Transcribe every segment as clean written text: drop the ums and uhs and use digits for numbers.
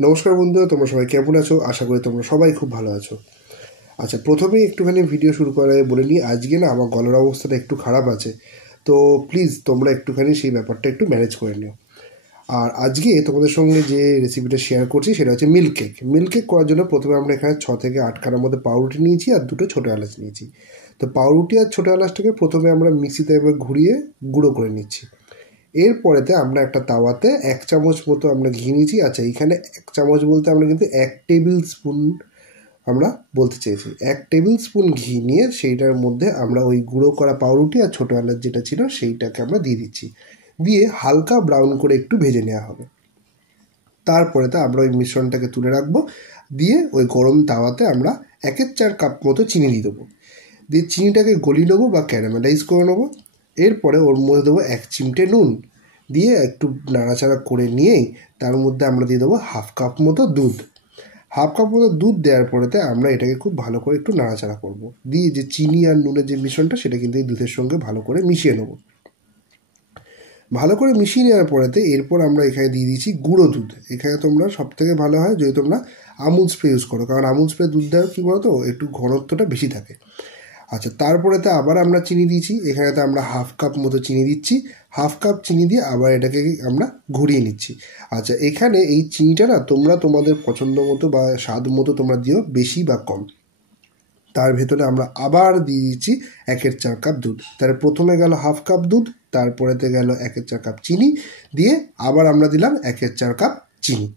নমস্কার বন্ধুরা, তোমরা সবাই কেমন আছো? আশা করি তোমরা সবাই খুব ভালো আছো। আচ্ছা, প্রথমেই একটুখানি ভিডিও শুরু করে বলে নিই, আজকে না আমার গলার অবস্থাটা একটু খারাপ আছে, তো প্লিজ তোমরা একটুখানি সেই ব্যাপারটা একটু ম্যানেজ করে নিও। আর আজকে তোমাদের সঙ্গে যে রেসিপিটা শেয়ার করছি সেটা হচ্ছে মিল্ক কেক। মিল্ক কেক করার জন্য প্রথমে আমরা এখানে 6 থেকে 8 খানার মধ্যে পাউরুটি নিয়েছি আর 2টো ছোটো এলাচ নিয়েছি। তো পাউরুটি আর ছোটো এলাচটাকে প্রথমে আমরা মিক্সিতে এবার ঘুরিয়ে গুঁড়ো করে নিচ্ছি। এরপরেতে আমরা একটা তাওয়াতে 1 চামচ মতো আমরা ঘি নিয়েছি। আচ্ছা, এইখানে 1 চামচ বলতে আমরা কিন্তু 1 টেবিল স্পুন আমরা বলতে চেয়েছি। 1 টেবিল স্পুন ঘি নিয়ে সেইটার মধ্যে আমরা ওই গুঁড়ো করা পাউরুটি আর ছোটো এলাচ যেটা ছিল সেইটাকে আমরা দিয়ে দিচ্ছি, দিয়ে হালকা ব্রাউন করে একটু ভেজে নেওয়া হবে। তারপরেতে আমরা ওই মিশ্রণটাকে তুলে রাখবো, দিয়ে ওই গরম তাওয়াতে আমরা 1/4 কাপ মতো চিনি দিয়ে দেবো, দিয়ে চিনিটাকে গলিয়ে নেবো বা ক্যারামেলাইজ করে নেবো। এরপরে ওর মধ্যে দেবো 1 চিমটে নুন, দিয়ে একটু নাড়াচাড়া করে নিয়েই তার মধ্যে আমরা দিয়ে দেবো 1/2 কাপ মতো দুধ। 1/2 কাপ মতো দুধ দেওয়ার পরেতে আমরা এটাকে খুব ভালো করে একটু নাড়াচাড়া করব, দিয়ে যে চিনি আর নুনের যে মিশ্রণটা সেটা কিন্তু এই দুধের সঙ্গে ভালো করে মিশিয়ে নেবো। ভালো করে মিশিয়ে নেওয়ার পরেতে এরপর আমরা এখানে দিয়ে দিচ্ছি গুঁড়ো দুধ। এখানে তোমরা সবথেকে ভালো হয় যদি তোমরা আমুল স্প্রে ইউজ করো, কারণ আমুল স্প্রে দুধ দেওয়ার কী বলো তো, একটু ঘনত্বটা বেশি থাকে। আচ্ছা, তারপরেতে আবার আমরা চিনি দিয়েছি, এখানেতে আমরা 1/2 কাপ মতো চিনি দিচ্ছি। 1/2 কাপ চিনি দিয়ে আবার এটাকে আমরা ঘুরিয়ে নিচ্ছি। আচ্ছা, এখানে এই চিনিটা না তোমরা তোমাদের পছন্দ মতো বা স্বাদ মতো তোমরা দিও, বেশি বা কম। তার ভেতরে আমরা আবার দিয়ে দিচ্ছি 1/4 কাপ দুধ। তার প্রথমে গেল 1/2 কাপ দুধ, তারপরেতে গেল 1/4 কাপ চিনি, দিয়ে আবার আমরা দিলাম 1/4 কাপ চিনি।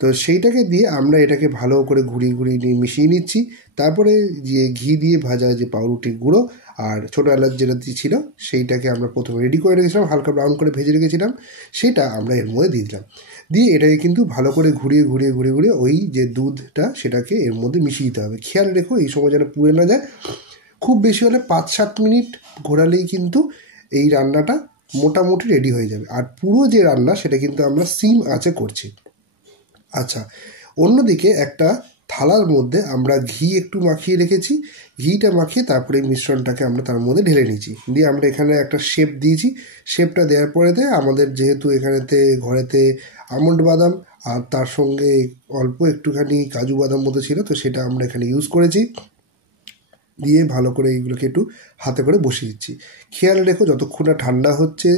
তো সেইটাকে দিয়ে আমরা এটাকে ভালো করে ঘুরিয়ে ঘুরিয়ে নিয়ে মিশিয়ে নিচ্ছি। তারপরে যে ঘি দিয়ে ভাজা যে পাউরুটির গুঁড়ো আর ছোটো এলাচ যেটা ছিল সেইটাকে আমরা প্রথমে রেডি করে রেখেছিলাম, হালকা ব্রাউন করে ভেজে রেখেছিলাম, সেটা আমরা এর মধ্যে দিয়ে দিলাম। দিয়ে এটাকে কিন্তু ভালো করে ঘুরিয়ে ঘুরিয়ে ঘুরিয়ে ঘুরিয়ে ওই যে দুধটা সেটাকে এর মধ্যে মিশিয়ে দিতে হবে। খেয়াল রেখো এই সময় যেন পুড়ে না যায়। খুব বেশি হলে 5-7 মিনিট ঘোরালেই কিন্তু এই রান্নাটা মোটামুটি রেডি হয়ে যাবে। আর পুরো যে রান্না সেটা কিন্তু আমরা সিম আঁচে করছি। আচ্ছা, অন্যদিকে একটা থালার মধ্যে আমরা ঘি একটু মাখিয়ে রেখেছি। ঘিটা মাখিয়ে তারপরে মিশ্রণটাকে আমরা তার মধ্যে ঢেলে নিয়েছি, দিয়ে আমরা এখানে একটা শেপ দিয়েছি। শেপটা দেওয়ার পরেতে আমাদের যেহেতু এখানেতে ঘরেতে আমন্ড বাদাম আর তার সঙ্গে অল্প একটুখানি কাজু বাদাম মতো ছিল, তো সেটা আমরা এখানে ইউজ করেছি। দিয়ে ভালো করে এইগুলোকে একটু হাতে করে বসিয়ে দিচ্ছি। খেয়াল রেখো যতক্ষণ না ঠান্ডা হচ্ছে,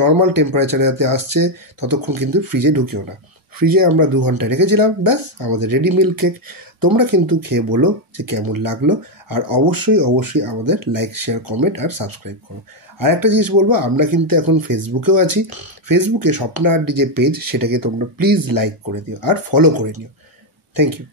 নর্মাল টেম্পারেচারে যাতে আসছে, ততক্ষণ কিন্তু ফ্রিজে ঢুকিও না। ফ্রিজে আমরা 2 ঘন্টা রেখেছিলাম, ব্যাস আমাদের রেডি মিল্ক কেক। তোমরা কিন্তু খেয়ে বলো যে কেমন লাগলো, আর অবশ্যই অবশ্যই আমাদের লাইক, শেয়ার, কমেন্ট আর সাবস্ক্রাইব করো। আর একটা জিনিস বলবো, আমরা কিন্তু এখন ফেসবুকেও আছি। ফেসবুকে স্বপ্না আড্ডি যে পেজ সেটাকে তোমরা প্লিজ লাইক করে দিও আর ফলো করে নিও। Thank you.